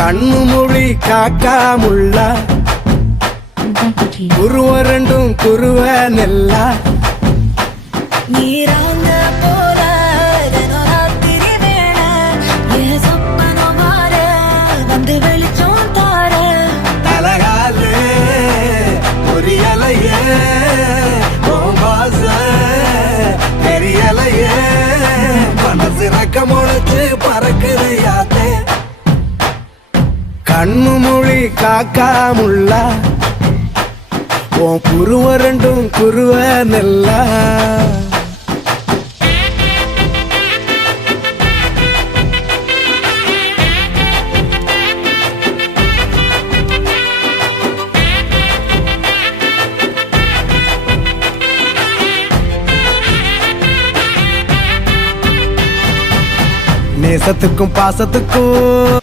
கண்ணு மொழி காக்காமுள்ள குருவ ரெண்டும் குருவ நெல்லா நீராங்க போல ராத்திரி வேளை என் சொப்பனம் மாற வந்து வெளிச்சம் தார தலகாலே பொரியலையே தெரியலையே மனசு ரக்க முளைச்சு பறக்குது யாத்தே கண்ணு மொழி காக்காமுள்ள உன் குருவ ரெண்டும் குருவ நெல்லா நேசத்துக்கும் பாசத்துக்கும்